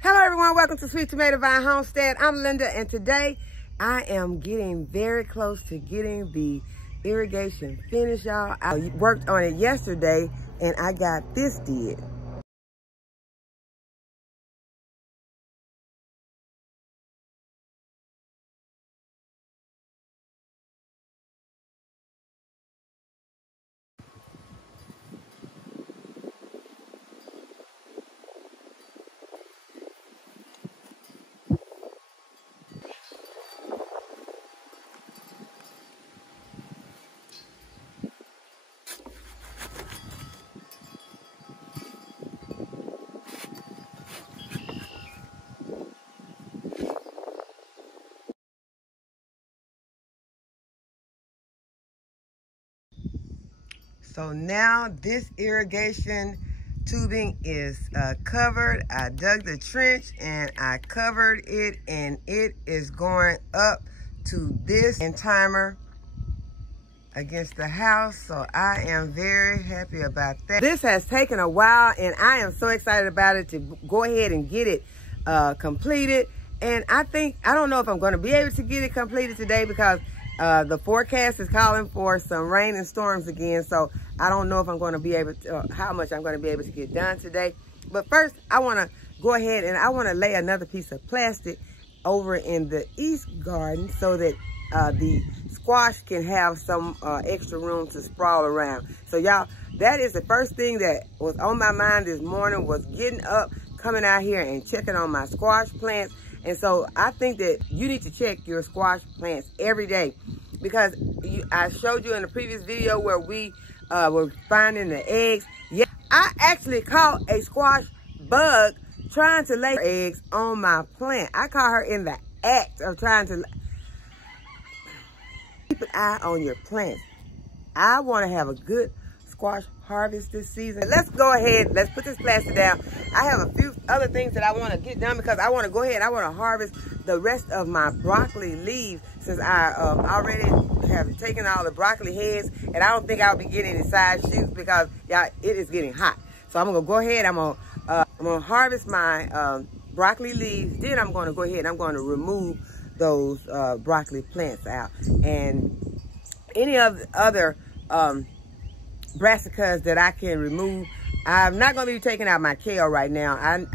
Hello everyone, welcome to Sweet Tomato Vine Homestead. I'm Linda and today I am getting very close to getting the irrigation finished, y'all. I worked on it yesterday and I got this did. So now this irrigation tubing is covered. I dug the trench and I covered it, and it is going up to this timer against the house. So I am very happy about that. This has taken a while and I am so excited about it to go ahead and get it completed. And I don't know if I'm going to be able to get it completed today because the forecast is calling for some rain and storms again. So I don't know if I'm going to be able to, how much I'm going to be able to get done today. But first, I want to go ahead and I want to lay another piece of plastic over in the east garden so that the squash can have some extra room to sprawl around. So y'all, that is the first thing that was on my mind this morning, was getting up, coming out here and checking on my squash plants. And so I think that you need to check your squash plants every day, because I showed you in the previous video where we were finding the eggs. Yeah, I actually caught a squash bug trying to lay eggs on my plant. I caught her in the act of trying to. Keep an eye on your plants. I want to have a good squash harvest this season. Let's go ahead, let's put this plastic down. I have a few other things that I want to get done because I want to go ahead, I want to harvest the rest of my broccoli leaves, since I already have taken all the broccoli heads, and I don't think I'll be getting any side shoots because y'all, it is getting hot. So I'm gonna go ahead, I'm gonna harvest my broccoli leaves, then I'm gonna go ahead and I'm gonna remove those broccoli plants out. And any of the other brassicas that I can remove. I'm not going to be taking out my kale right now. I'm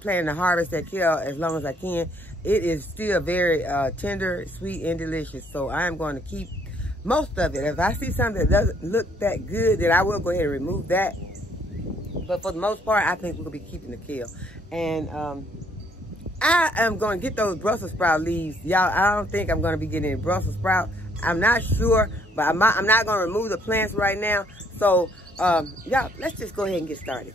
planning to harvest that kale as long as I can. It is still very tender, sweet, and delicious. So I'm going to keep most of it. If I see something that doesn't look that good, then I will go ahead and remove that. But for the most part, I think we'll be keeping the kale. And I am going to get those Brussels sprout leaves. Y'all, I don't think I'm going to be getting any Brussels sprout. I'm not sure, but I'm not going to remove the plants right now. So, y'all, let's just go ahead and get started.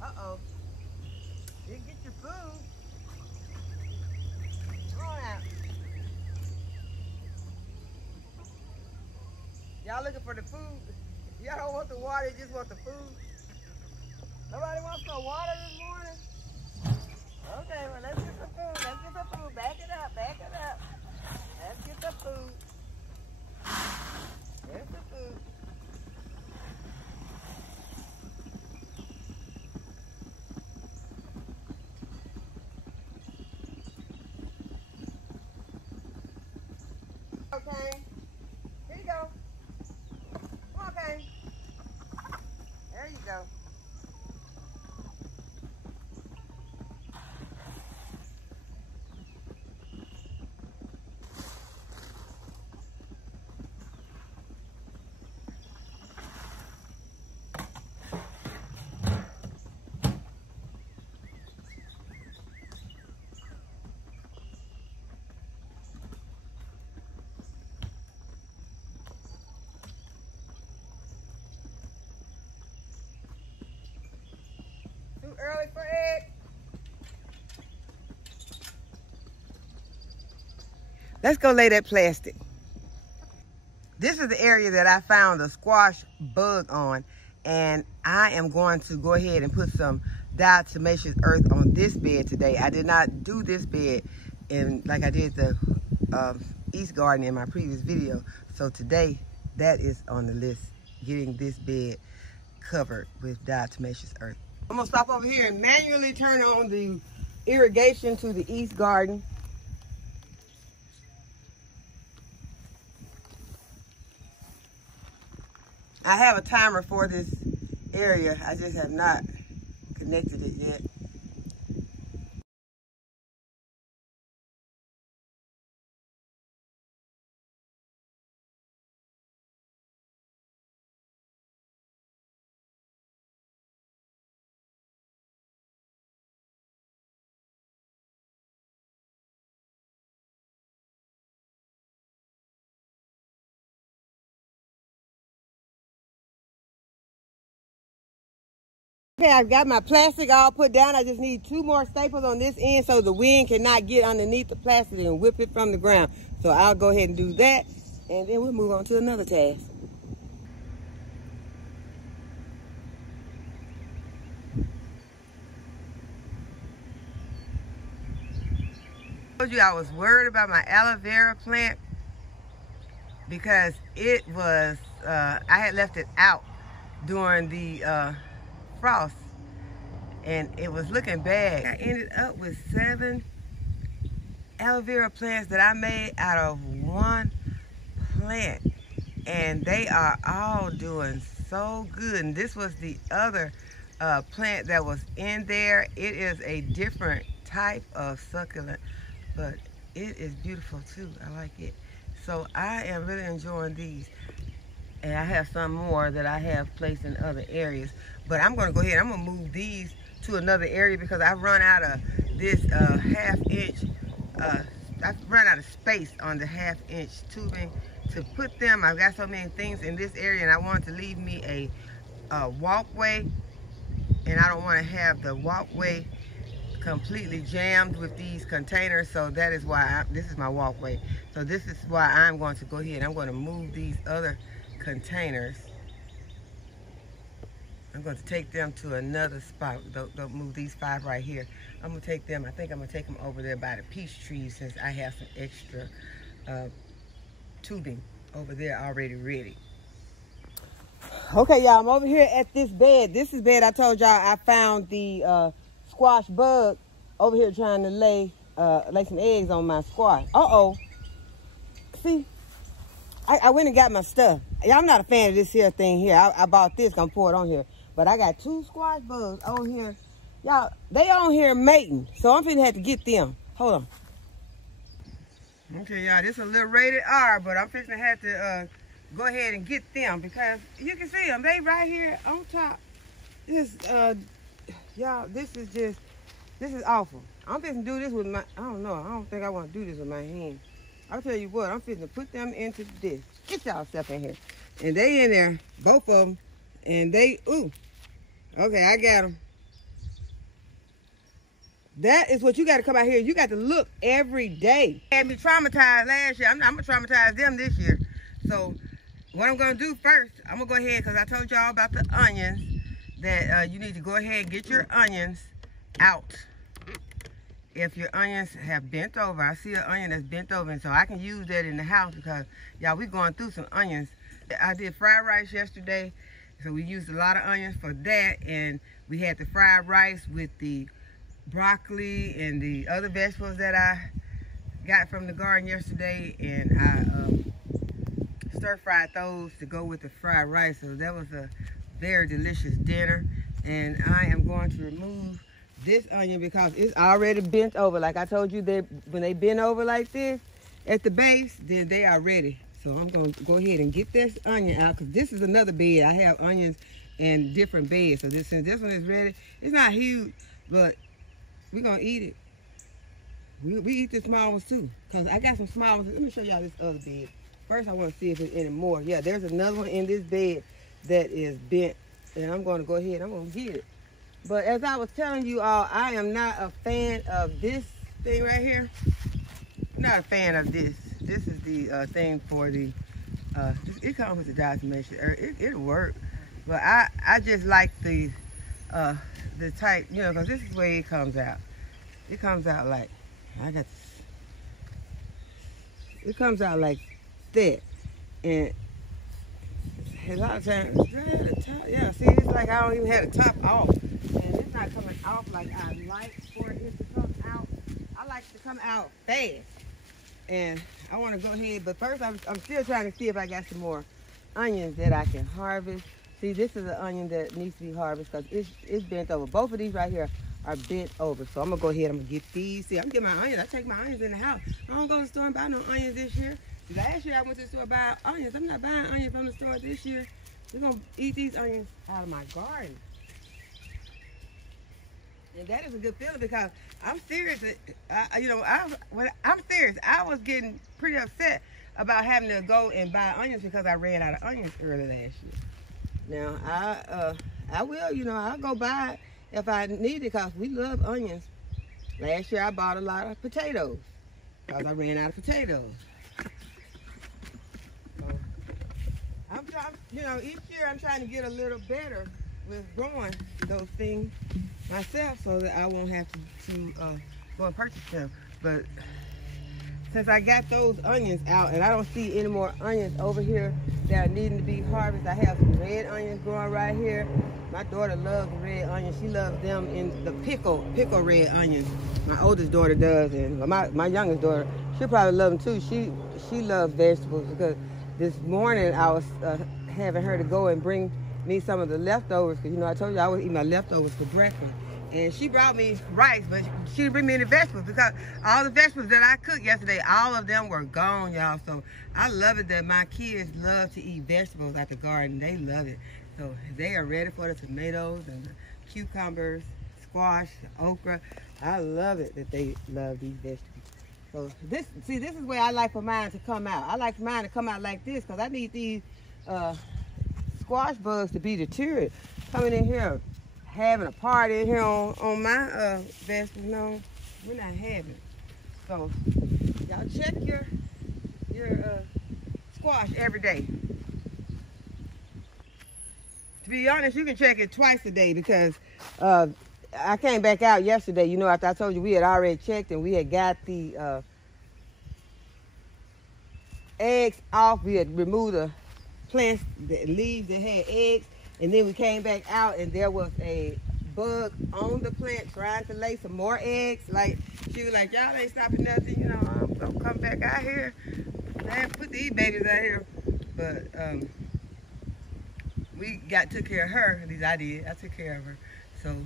Uh-oh. Didn't get your food. Come on out. Y'all looking for the food? Y'all don't want the water, you just want the food? Nobody wants no water this morning? Okay, well, let's get some food. Let's get some food. Back it up. Back it up. Let's get the food. There's the food. Kane. Here you go. Come on, Kane. There you go. Too early for egg. Let's go lay that plastic. This is the area that I found a squash bug on, and I am going to go ahead and put some diatomaceous earth on this bed today. I did not do this bed like I did the East Garden in my previous video. So today, that is on the list, getting this bed covered with diatomaceous earth. I'm gonna stop over here and manually turn on the irrigation to the East Garden. I have a timer for this area. I just have not connected it yet. Okay, I've got my plastic all put down. I just need 2 more staples on this end so the wind cannot get underneath the plastic and whip it from the ground. So I'll go ahead and do that, and then we'll move on to another task. I told you I was worried about my aloe vera plant because it was, I had left it out during the frost and it was looking bad. I ended up with 7 aloe vera plants that I made out of 1 plant, and they are all doing so good. And this was the other plant that was in there. It is a different type of succulent, but it is beautiful too. I like it. So I am really enjoying these. And I have some more that I have placed in other areas. But I'm gonna go ahead, I'm gonna move these to another area because I've run out of this half-inch, I've run out of space on the half-inch tubing to put them. I've got so many things in this area, and I wanted to leave me a walkway, and I don't wanna have the walkway completely jammed with these containers. So that is why this is my walkway. So this is why I'm going to go ahead, I'm gonna move these other containers. I'm going to take them to another spot. Don't move these 5 right here. I'm going to take them, I think I'm going to take them over there by the peach trees since I have some extra tubing over there already ready. Okay, y'all, I'm over here at this bed. This is bed I told y'all I found the squash bug over here trying to lay some eggs on my squash. Uh-oh. See? I went and got my stuff. I'm not a fan of this here thing here. I bought this, gonna pour it on here. But I got 2 squash bugs on here. Y'all, they on here mating. So I'm finna have to get them. Hold on. Okay, y'all, this is a little rated R, but I'm finna have to go ahead and get them because you can see them. They right here on top. This, y'all, this is awful. I'm finna do this with my, I don't know. I don't think I wanna do this with my hand. I'll tell you what, I'm finna put them into this. Get y'all stuff in here. And they in there, both of them. And they, ooh. Okay, I got them. That is what you got to come out here. You got to look every day. Had me traumatized last year. I'm going to traumatize them this year. So what I'm going to do first, I'm going to go ahead, because I told y'all about the onions, that you need to go ahead and get your onions out. If your onions have bent over, I see an onion that's bent over, and so I can use that in the house because, y'all, we're going through some onions. I did fried rice yesterday, so we used a lot of onions for that, and we had the fried rice with the broccoli and the other vegetables that I got from the garden yesterday, and stir-fried those to go with the fried rice. So that was a very delicious dinner. And I am going to remove this onion because it's already bent over. Like I told you, when they bend over like this at the base, then they are ready. So I'm going to go ahead and get this onion out because this is another bed. I have onions in different beds. So since this one is ready, it's not huge, but we're going to eat it. We eat the small ones too because I got some small ones. Let me show y'all this other bed. First, I want to see if there's any more. Yeah, there's another one in this bed that is bent. And I'm going to go ahead. I'm going to get it. But as I was telling you all, I am not a fan of this thing right here. I'm not a fan of this. This is the thing for the, it comes with the diatomaceous. It'll work. But I just like the type, you know, because this is the way it comes out. It comes out like, it comes out like that. And a lot of times, yeah, see, it's like I don't even have the top off. And it's not coming off like I like for it to come out. I like it to come out fast. And I want to go ahead, but first I'm still trying to see if I got some more onions that I can harvest. See, this is an onion that needs to be harvested because it's bent over. Both of these right here are bent over. So I'm going to go ahead, I'm going to get these. See, I'm getting my onions. I take my onions in the house. I don't go to the store and buy no onions this year. Last year I went to the store to buy onions. I'm not buying onions from the store this year. We're going to eat these onions out of my garden. And that is a good feeling because I'm serious. I'm serious. I was getting pretty upset about having to go and buy onions because I ran out of onions early last year. Now, I will, you know, I'll go buy it if I need it because we love onions. Last year I bought a lot of potatoes because I ran out of potatoes. I'm trying, you know, each year I'm trying to get a little better with growing those things myself so that I won't have to go and purchase them. But since I got those onions out and I don't see any more onions over here that are needing to be harvested, I have some red onions growing right here. My daughter loves the red onions. She loves them in the pickle red onions. My oldest daughter does, and my youngest daughter, she'll probably love them too. She loves vegetables because this morning I was having her to go and bring me some of the leftovers because, you know, I told you I would eat my leftovers for breakfast. And she brought me rice, but she didn't bring me any vegetables because all the vegetables that I cooked yesterday, all of them were gone, y'all. So I love it that my kids love to eat vegetables at the garden. They love it. So they are ready for the tomatoes and the cucumbers, squash, the okra. I love it that they love these vegetables. So this is where I like for mine to come out. I like for mine to come out like this because I need these squash bugs to be deterred. Coming in here, having a party in here on my vegetables. No, we're not having it. So y'all check your squash every day. To be honest, you can check it twice a day because I came back out yesterday, you know, after I told you we had already checked and we had got the eggs off. We had removed the plants, the leaves that had eggs, and then we came back out and there was a bug on the plant trying to lay some more eggs. Like, she was like, y'all ain't stopping nothing, you know, I'm gonna come back out here and put these babies out here. But we took care of her, at least I did. I took care of her. So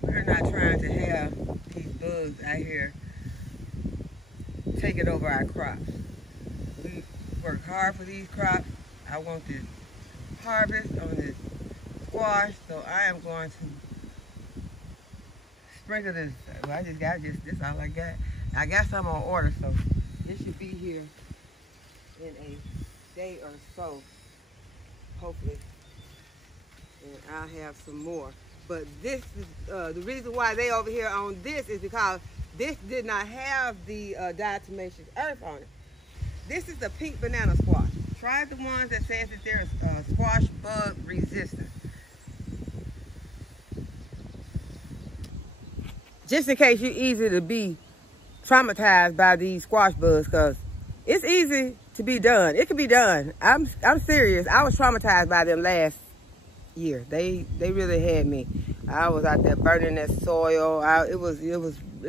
we're not trying to have these bugs out here taking over our crops. We work hard for these crops. I want this harvest on this squash, so I am going to sprinkle this. Well, I just got this all I got. I got some on order, so it should be here in a day or so, hopefully, and I'll have some more. But this is the reason why they over here on this is because this did not have the diatomaceous earth on it. This is the pink banana squash. Try the ones that says that they're squash bug resistant. Just in case you're easy to be traumatized by these squash bugs, because it's easy to be done. It can be done. I'm serious. I was traumatized by them last year. They really had me. I was out there burning that soil. It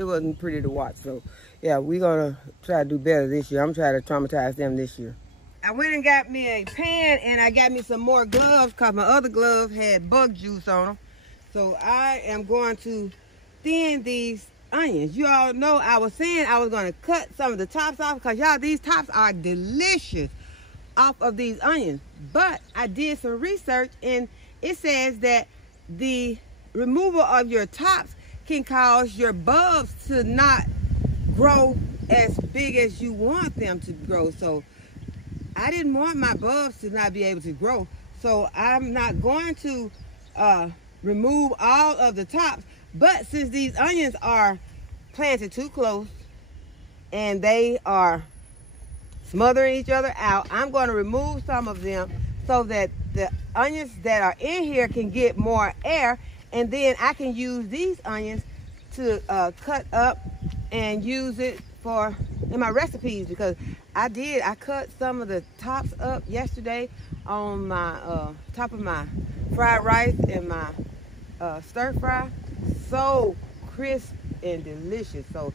wasn't pretty to watch. So yeah, we're gonna try to do better this year. I'm trying to traumatize them this year. I went and got me a pan, and I got me some more gloves because my other gloves had bug juice on them. So I am going to thin these onions. You all know I was saying I was going to cut some of the tops off because y'all, these tops are delicious off of these onions. But I did some research, and it says that the removal of your tops can cause your bulbs to not grow as big as you want them to grow. So I didn't want my bulbs to not be able to grow. So I'm not going to remove all of the tops. But since these onions are planted too close and they are smothering each other out, I'm going to remove some of them so that the onions that are in here can get more air, and then I can use these onions to cut up and use it in my recipes, because I cut some of the tops up yesterday on my top of my fried rice and my stir fry. So crisp and delicious. So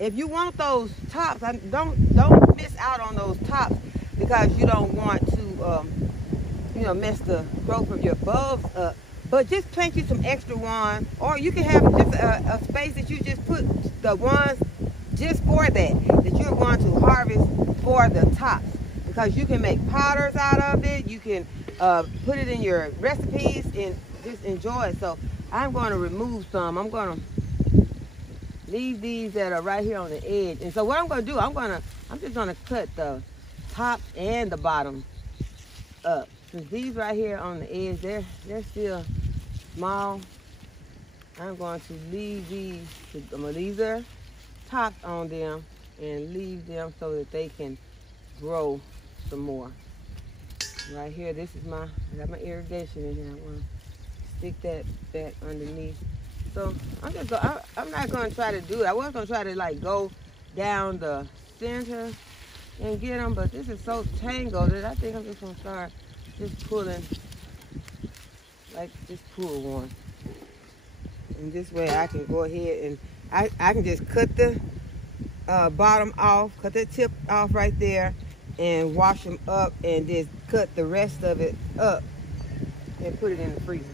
if you want those tops, don't miss out on those tops, because you don't want to mess the growth of your bulbs up. But just plant you some extra ones, or you can have just a space that you just put the ones just for that you're going to harvest for the tops, because you can make powders out of it. You can put it in your recipes and just enjoy it. So I'm going to remove some. I'm going to leave these that are right here on the edge. And so what I'm going to do, I'm just going to cut the top and the bottom up. Since these right here on the edge, they're still small, I'm going to leave these. These are tops on them, and leave them so that they can grow some more. Right here, I got my irrigation in here. I want to stick that back underneath. So I'm not going to try to do it. I was going to try to like go down the center and get them, but this is so tangled that I think I'm just going to start just pulling, like just pull one. And this way I can go ahead and I can just cut the bottom off, cut that tip off right there, and wash them up, and just cut the rest of it up and put it in the freezer.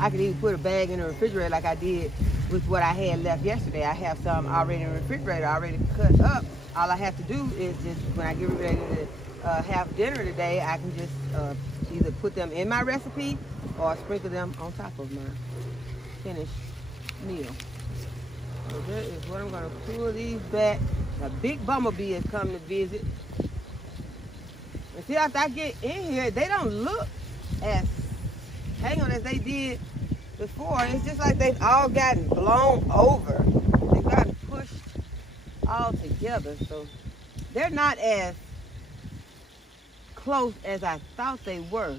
I could even put a bag in the refrigerator like I did with what I had left yesterday. I have some already in the refrigerator, already cut up. All I have to do is just, when I get ready to have dinner today, I can just either put them in my recipe or sprinkle them on top of my finished meal. So that is what I'm going to pull these back. A big bumblebee is coming to visit. And see, after I get in here, they don't look as tangled as they did before. It's just like they've all gotten blown over. They've gotten pushed all together. So they're not as close as I thought they were,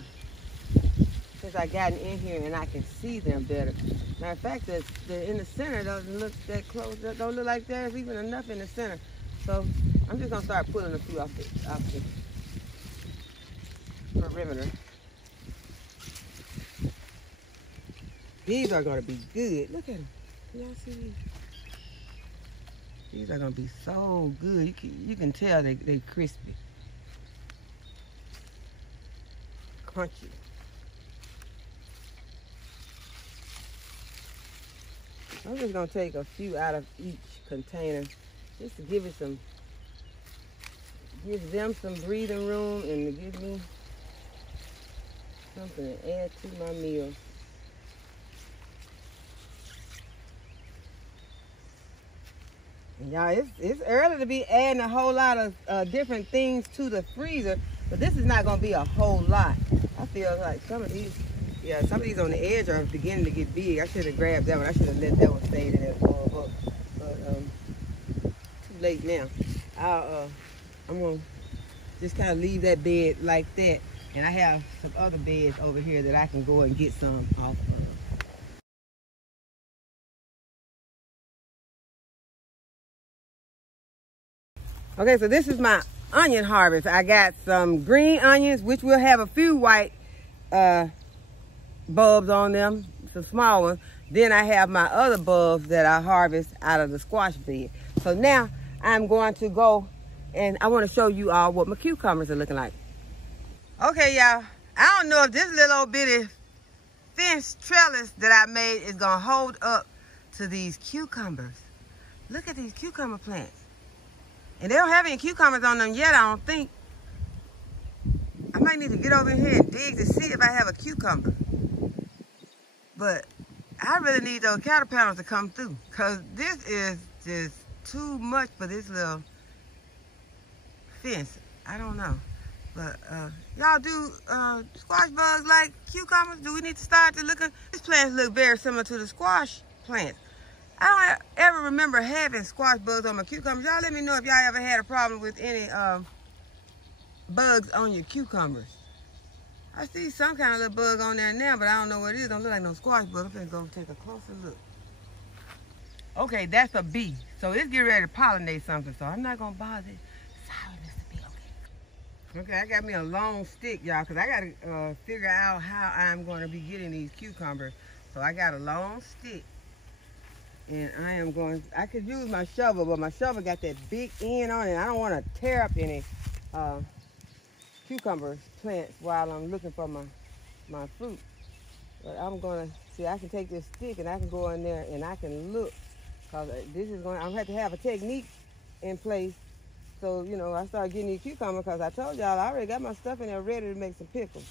since I gotten in here and I can see them better. Matter of fact, the in the center doesn't look that close. That don't look like there's even enough in the center. So I'm just gonna start pulling a few off the perimeter. These are gonna be good. Look at them. Y'all see these? These are gonna be so good. You can tell they crispy, crunchy. I'm just gonna take a few out of each container just to give them some breathing room, and to give me something to add to my meal. Y'all, it's early to be adding a whole lot of different things to the freezer, but this is not gonna be a whole lot. I feel like some of these on the edge are beginning to get big. I should have grabbed that one. I should have let that one stay there for a book. But too late now. I'm gonna just kind of leave that bed like that, and I have some other beds over here that I can go and get some off of. Okay, so this is my onion harvest. I got some green onions, which will have a few white bulbs on them, some small ones. Then I have my other bulbs that I harvest out of the squash bed. So now I'm going to go and I want to show you all what my cucumbers are looking like. Okay, y'all, I don't know if this little old bitty fence trellis that I made is gonna hold up to these cucumbers. Look at these cucumber plants. And they don't have any cucumbers on them yet, I don't think. I might need to get over here and dig to see if I have a cucumber. But I really need those caterpillars to come through, because this is just too much for this little fence. I don't know. But y'all, do squash bugs like cucumbers? Do we need to start to look at these plants? Look very similar to the squash plants. I don't ever remember having squash bugs on my cucumbers. Y'all let me know if y'all ever had a problem with any bugs on your cucumbers. I see some kind of little bug on there now, but I don't know what it is. Don't look like no squash bug. I'm gonna go take a closer look. Okay, that's a bee. So it's getting ready to pollinate something, so I'm not gonna bother it. Okay, I got me a long stick, y'all, because I got to figure out how I'm going to be getting these cucumbers. So I got a long stick, and I could use my shovel, but my shovel got that big end on it. I don't want to tear up any cucumber plants while I'm looking for my fruit. But I'm going to, see, I can take this stick, and I can go in there, and I can look, because this is going, I'm going to have a technique in place. So, you know, I started getting these cucumbers because I told y'all I already got my stuff in there ready to make some pickles.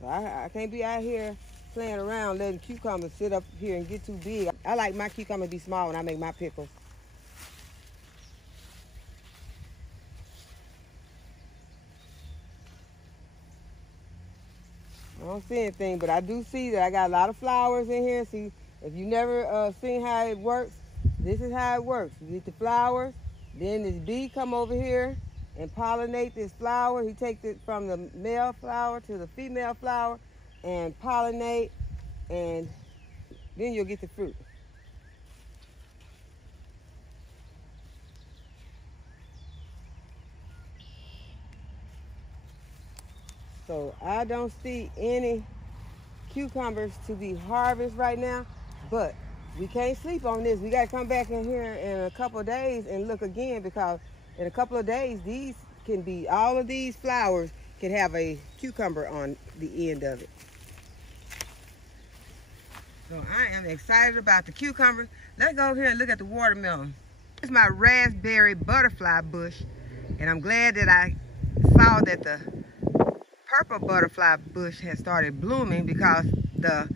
So I can't be out here playing around letting cucumbers sit up here and get too big. I like my cucumbers to be small when I make my pickles. I don't see anything, but I do see that I got a lot of flowers in here. See, if you never seen how it works, this is how it works. You get the flowers. Then this bee come over here and pollinate this flower. He takes it from the male flower to the female flower and pollinate, and then you'll get the fruit. So I don't see any cucumbers to be harvested right now, but we can't sleep on this. We got to come back in here in a couple of days and look again, because in a couple of days, these can be, all of these flowers can have a cucumber on the end of it. So I am excited about the cucumbers. Let's go over here and look at the watermelon. This is my raspberry butterfly bush, and I'm glad that I saw that the purple butterfly bush had started blooming, because the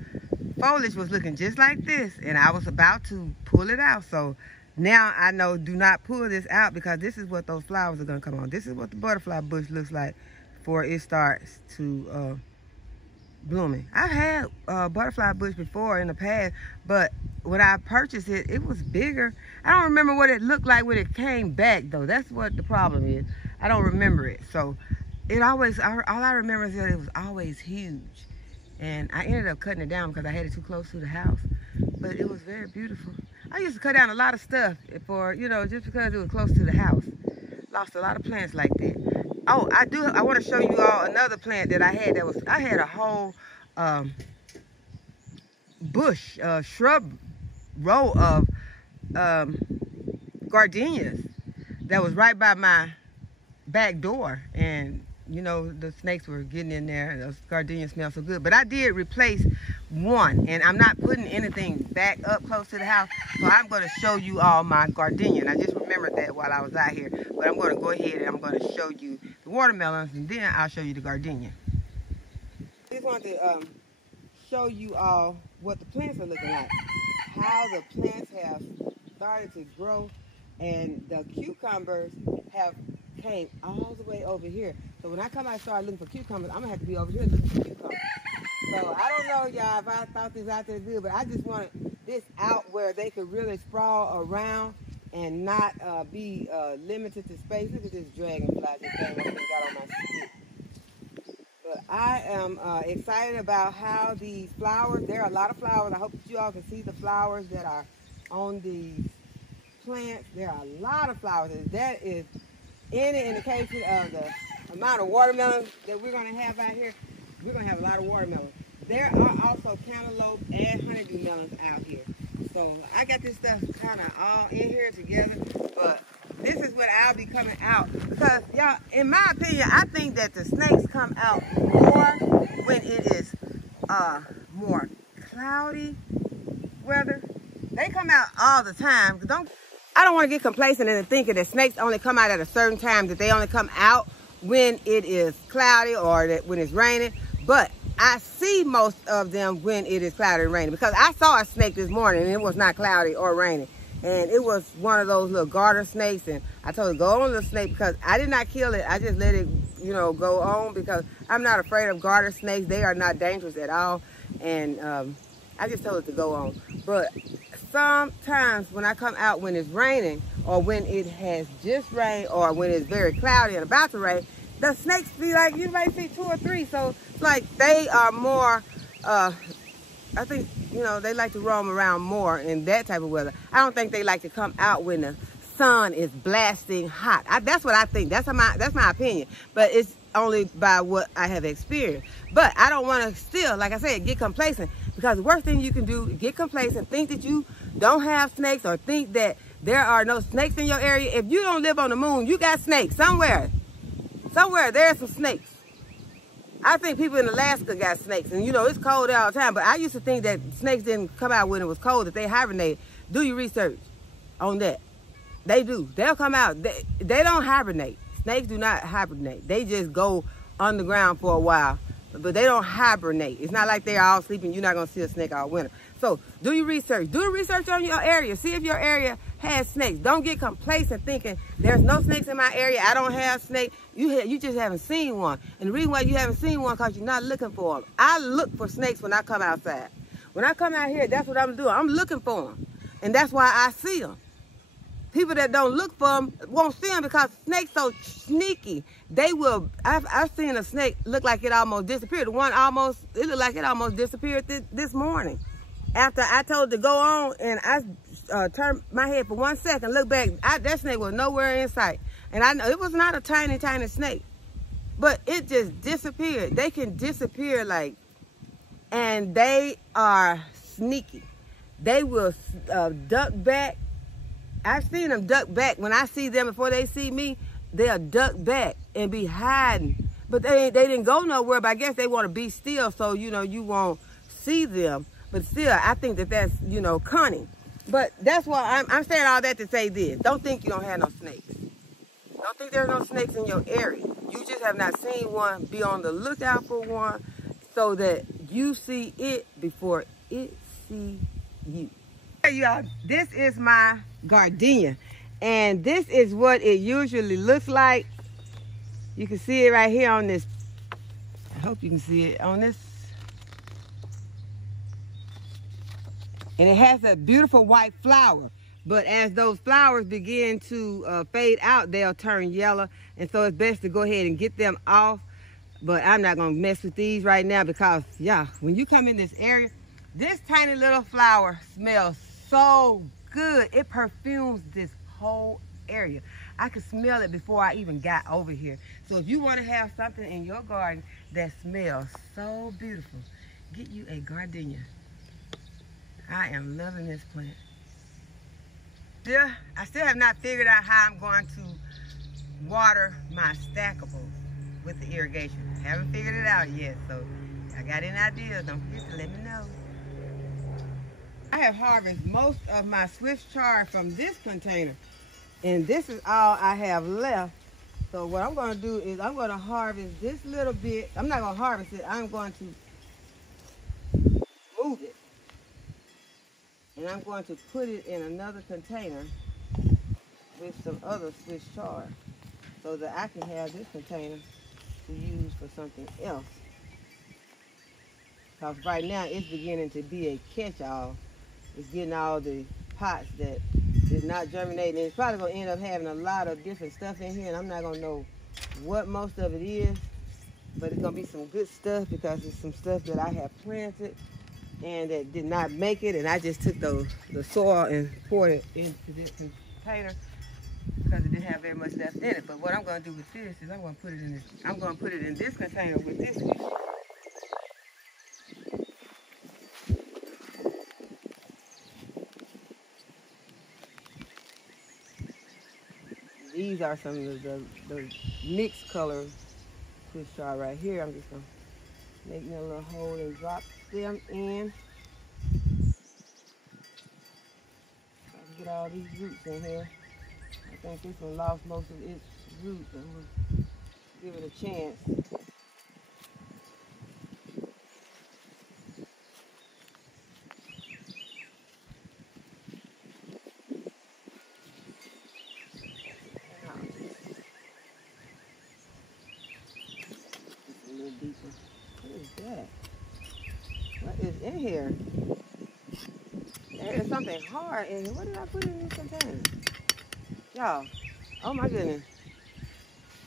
foliage was looking just like this, and I was about to pull it out. So now I know, do not pull this out, because this is what those flowers are going to come on. This is what the butterfly bush looks like before it starts to blooming. I've had a butterfly bush before in the past, but when I purchased it, it was bigger. I don't remember what it looked like when it came back, though. That's what the problem is. I don't remember it. So it always, all I remember is that it was always huge. And I ended up cutting it down because I had it too close to the house. But it was very beautiful. I used to cut down a lot of stuff for, you know, just because it was close to the house. Lost a lot of plants like that. Oh, I want to show you all another plant that I had that was, I had a whole bush, shrub row of gardenias that was right by my back door. And you know, the snakes were getting in there, and those gardenias smell so good. But I did replace one, and I'm not putting anything back up close to the house. So I'm going to show you all my gardenia. And I just remembered that while I was out here. But I'm going to go ahead and I'm going to show you the watermelons, and then I'll show you the gardenia. I just wanted to show you all what the plants are looking like. How the plants have started to grow, and the cucumbers have came all the way over here. So when I come out and start looking for cucumbers, I'm gonna have to be over here looking for cucumbers. So I don't know, y'all, if I thought this out there good, but I just wanted this out where they could really sprawl around and not be limited to space. Look at this dragonfly that came up and got on my stick. But I am excited about how these flowers, there are a lot of flowers. I hope that you all can see the flowers that are on these plants. There are a lot of flowers, and that is any indication of the amount of watermelon that we're going to have out here. We're going to have a lot of watermelon. There are also cantaloupe and honeydew melons out here. So I got this stuff kind of all in here together, but this is what when I'll be coming out. Because, y'all, in my opinion, I think that the snakes come out more when it is more cloudy weather. They come out all the time. I don't want to get complacent in thinking that snakes only come out at a certain time, that they only come out when it is cloudy or that when it's raining. But I see most of them when it is cloudy and raining, because I saw a snake this morning and it was not cloudy or raining. And it was one of those little garter snakes, and I told her, go on, little snake, because I did not kill it. I just let it, you know, go on, because I'm not afraid of garter snakes. They are not dangerous at all. And I just told it to go on. But sometimes when I come out when it's raining, or when it has just rained, or when it's very cloudy and about to rain, the snakes be like, you might see 2 or 3. So it's like they are more, I think, you know, they like to roam around more in that type of weather. I don't think they like to come out when the sun is blasting hot. That's what I think. That's my opinion. But it's only by what I have experienced. But I don't want to still, like I said, get complacent. Because the worst thing you can do is get complacent, think that you don't have snakes, or think that there are no snakes in your area. If you don't live on the moon, you got snakes somewhere. Somewhere there's some snakes. I think people in Alaska got snakes, and you know, it's cold all the time, but I used to think that snakes didn't come out when it was cold, that they hibernated. Do your research on that. They do. They'll come out. They don't hibernate. Snakes do not hibernate. They just go underground for a while, but they don't hibernate. It's not like they're all sleeping. You're not going to see a snake all winter. So do your research. Do the research on your area. See if your area has snakes. Don't get complacent thinking there's no snakes in my area. I don't have snakes. You just haven't seen one. And the reason why you haven't seen one, because you're not looking for them. I look for snakes when I come outside. When I come out here, that's what I'm doing. I'm looking for them. And that's why I see them. People that don't look for them won't see them, because snakes so sneaky. They will. I've seen a snake look like it almost disappeared. The one it looked like it almost disappeared this morning. After I told it to go on, and I turned my head for 1 second, look back, that snake was nowhere in sight. And I know it was not a tiny, tiny snake, but it just disappeared. They can disappear and they are sneaky. They will duck back. I've seen them duck back. When I see them before they see me, they'll duck back and be hiding. But they didn't go nowhere, but I guess they want to be still so, you know, you won't see them. But still, I think that that's, you know, cunning. But that's why I'm saying all that to say this. Don't think you don't have no snakes. Don't think there's no snakes in your area. You just have not seen one. Be on the lookout for one so that you see it before it see you. Hey, y'all, this is my gardenia. And this is what it usually looks like. You can see it right here on this. I hope you can see it on this. And it has a beautiful white flower. But as those flowers begin to fade out, they'll turn yellow. And so it's best to go ahead and get them off. But I'm not going to mess with these right now because, yeah, when you come in this area, this tiny little flower smells so good. It perfumes this whole area. I could smell it before I even got over here. So if you want to have something in your garden that smells so beautiful, get you a gardenia. I am loving this plant. I still have not figured out how I'm going to water my stackables with the irrigation. Haven't figured it out yet, so I got any ideas, don't forget to let me know. I have harvested most of my Swiss chard from this container, and this is all I have left. So what I'm going to do is I'm going to harvest this little bit. I'm not going to harvest it. I'm going to move it. And I'm going to put it in another container with some other Swiss chard so that I can have this container to use for something else. Because right now it's beginning to be a catch-all. It's getting all the pots that is not germinating. It's probably going to end up having a lot of different stuff in here, and I'm not going to know what most of it is, but it's going to be some good stuff because it's some stuff that I have planted and that did not make it, and I just took the soil and poured it into this container because it didn't have very much left in it. But what I'm going to do with this is I'm going to put it in this container with this Swiss chard. These are some of the mixed color Swiss chard right here. I'm just gonna make me a little hole and drop them in. I can get all these roots in here. I think this one lost most of its roots, and we'll give it a chance. What is that? What is in here? There is something hard in here. What did I put in this container? Y'all, oh my goodness.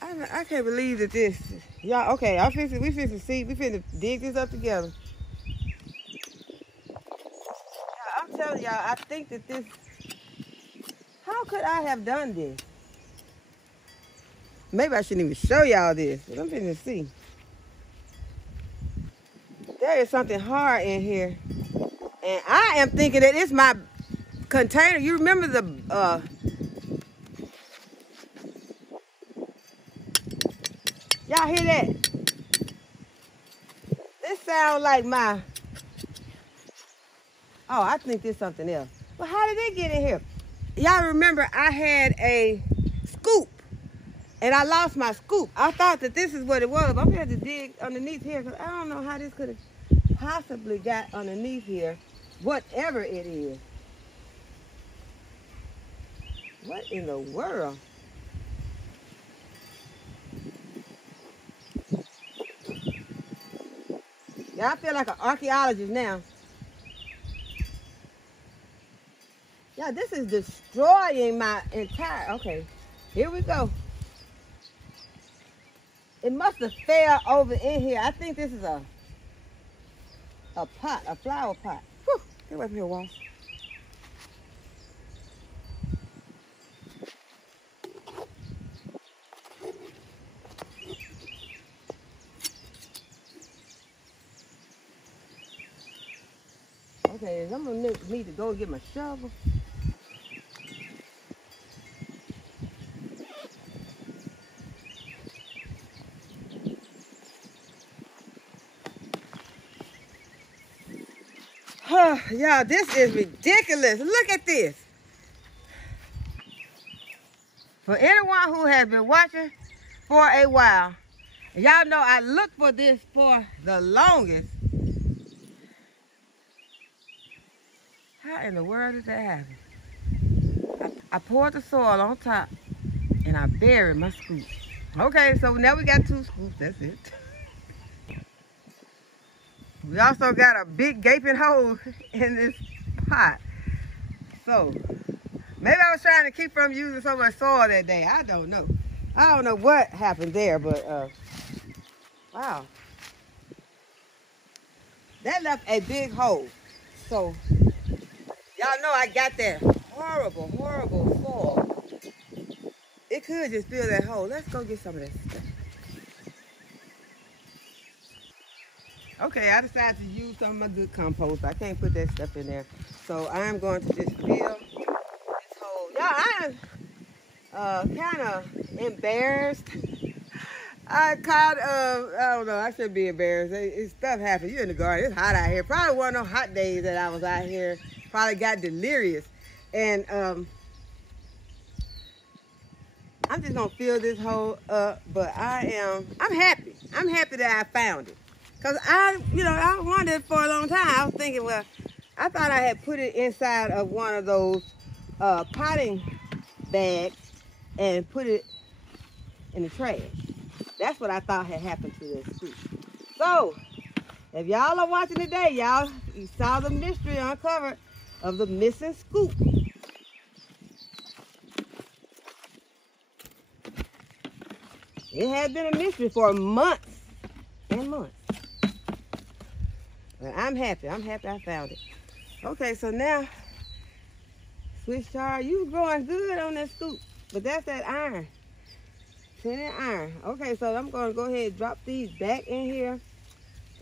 I can't believe that this, y'all, okay, we finna see, we finna dig this up together. I'm telling y'all, I think that this, how could I have done this? Maybe I shouldn't even show y'all this, but I'm finna see. There is something hard in here. And I am thinking that it's my container. You remember the, y'all hear that? This sounds like my, oh, I think this is something else. Well, how did they get in here? Y'all remember I had a scoop and I lost my scoop. I thought that this is what it was. I'm gonna have to dig underneath here because I don't know how this could have possibly got underneath here, whatever it is. What in the world? Yeah, I feel like an archaeologist now. Yeah, this is destroying my entire, okay, here we go. It must have fell over in here. I think this is a pot, a flower pot. Whew, get away from here, Walsh. Okay, I'm gonna need to go get my shovel. Y'all, this is ridiculous. Look at this. For anyone who has been watching for a while, y'all know I looked for this for the longest. How in the world did that happen? I poured the soil on top and I buried my scoop. Okay, so now we got 2 scoops, that's it. We also got a big gaping hole in this pot. So, maybe I was trying to keep from using so much soil that day. I don't know. I don't know what happened there, but wow. That left a big hole. So, y'all know I got that horrible, horrible soil. It could just fill that hole. Let's go get some of that stuff. Okay, I decided to use some of my good compost. I can't put that stuff in there. So I'm going to just fill this hole. Y'all, I am kind of embarrassed. I don't know, I shouldn't be embarrassed. Stuff happens. You're in the garden. It's hot out here. Probably one of those hot days that I was out here. Probably got delirious. And I'm just going to fill this hole up. But I'm happy. I'm happy that I found it. Because I wanted it for a long time. I was thinking, well, I thought I had put it inside of one of those potting bags and put it in the trash. That's what I thought had happened to this scoop. So, if y'all are watching today, y'all, you saw the mystery uncovered of the missing scoop. It had been a mystery for months and months. But I'm happy. I'm happy I found it. Okay, so now, Swiss chard, you growing good on that scoop. But that's that iron. Tinted iron. Okay, so I'm going to go ahead and drop these back in here.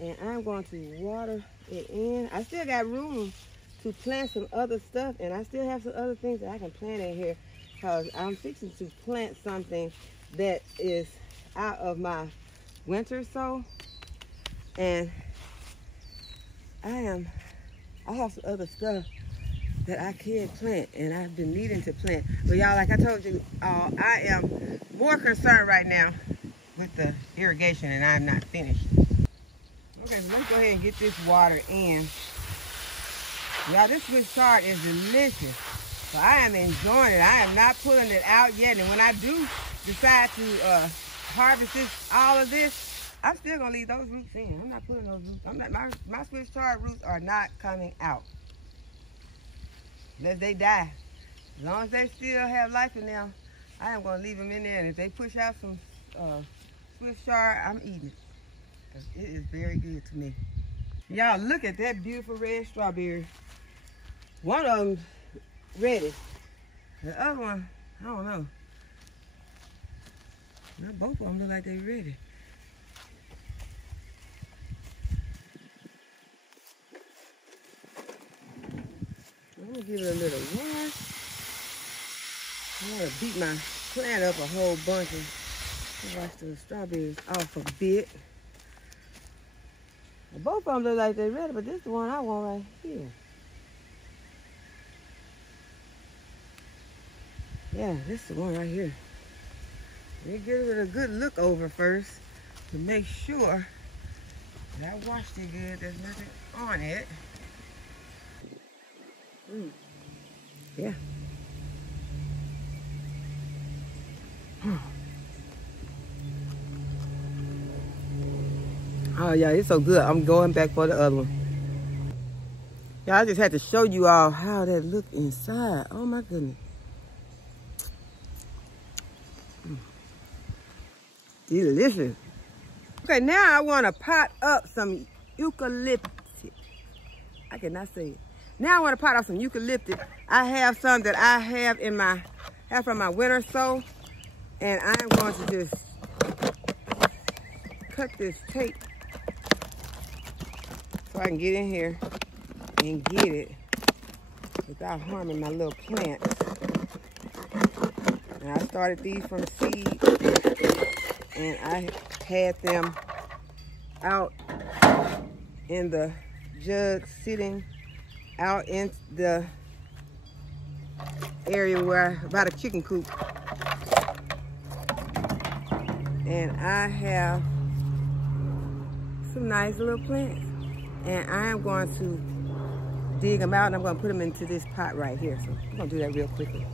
And I'm going to water it in. I still got room to plant some other stuff. And I still have some other things that I can plant in here. because I'm fixing to plant something that is out of my winter sow, and I have some other stuff that I can plant, and I've been needing to plant. But y'all, like I told you, I am more concerned right now with the irrigation, and I'm not finished. Okay, so let's go ahead and get this water in. Y'all, this Swiss chard is delicious. So I am enjoying it. I am not pulling it out yet. And when I do decide to harvest all of this, I'm still gonna leave those roots in. I'm not pulling those roots. My Swiss chard roots are not coming out unless they die. As long as they still have life in them, I am gonna leave them in there. And if they push out some Swiss chard, I'm eating it. 'Cause it is very good to me. Y'all, look at that beautiful red strawberry. One of them ready. The other one, I don't know. Now, both of them look like they're ready. I'm gonna give it a little wash. I'm gonna beat my plant up a whole bunch and wash the strawberries off a bit. Both of them look like they're ready, but this is the one I want right here. Yeah, this is the one right here. Let me give it a good look over first to make sure that I washed it good. There's nothing on it. Yeah. Oh yeah, it's so good. I'm going back for the other one. Yeah, I just had to show you all how that look inside. Oh my goodness. Delicious. Okay, now I want to pot up some eucalyptus. I cannot say it. Now I want to pot up some eucalyptus. I have some that I have from my winter sow, and I am going to just cut this tape so I can get in here and get it without harming my little plants. And I started these from seed, and I had them out in the jug, sitting out in the area where about a chicken coop. And I have some nice little plants, and I am going to dig them out, and I'm going to put them into this pot right here. So I'm going to do that real quickly.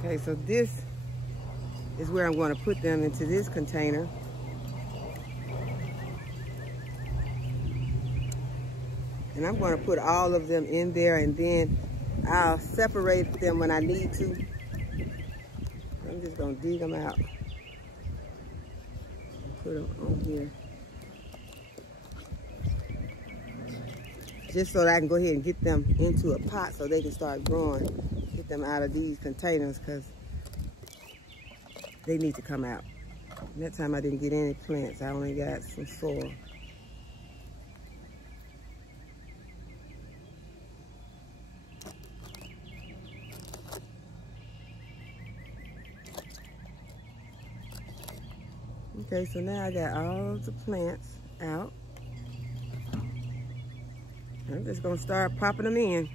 Okay, so this is where I'm going to put them, into this container. And I'm going to put all of them in there, and then I'll separate them when I need to. I'm just going to dig them out and put them on here, just so that I can go ahead and get them into a pot so they can start growing. Get them out of these containers because they need to come out. And that time I didn't get any plants. I only got some soil. Okay, so now I got all the plants out. I'm just gonna start popping them in.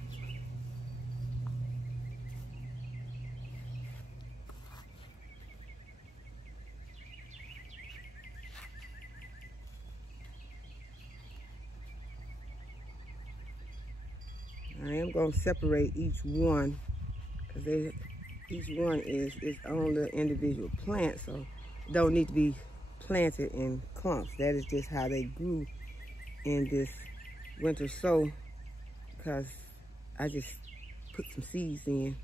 I am gonna separate each one because each one is its own little individual plant, so it don't need to be planted in clumps. That is just how they grew in this winter sow, because I just put some seeds in.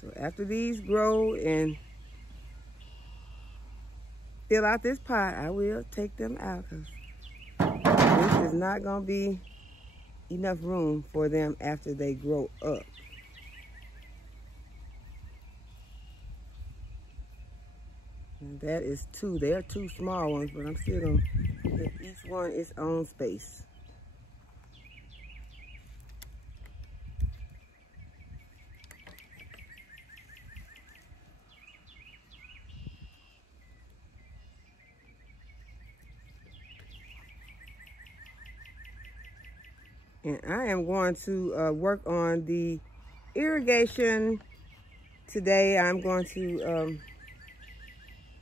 So after these grow and fill out this pot, I will take them out, because this is not going to be enough room for them after they grow up. And that is two. They are two small ones, but I'm still going to give each one its own space. And I am going to work on the irrigation today. I'm going to,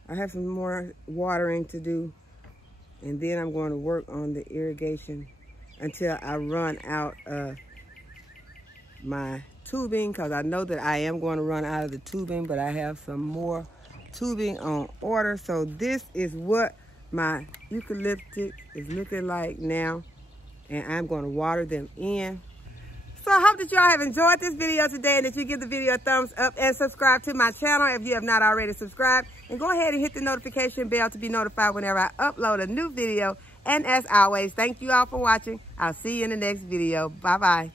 I have some more watering to do. And then I'm going to work on the irrigation until I run out of my tubing, because I know that I am going to run out of the tubing, but I have some more tubing on order. So this is what my eucalyptus is looking like now, and I'm going to water them in. So I hope that y'all have enjoyed this video today, and that you give the video a thumbs up and subscribe to my channel if you have not already subscribed. And go ahead and hit the notification bell to be notified whenever I upload a new video. And as always, thank you all for watching. I'll see you in the next video. Bye-bye.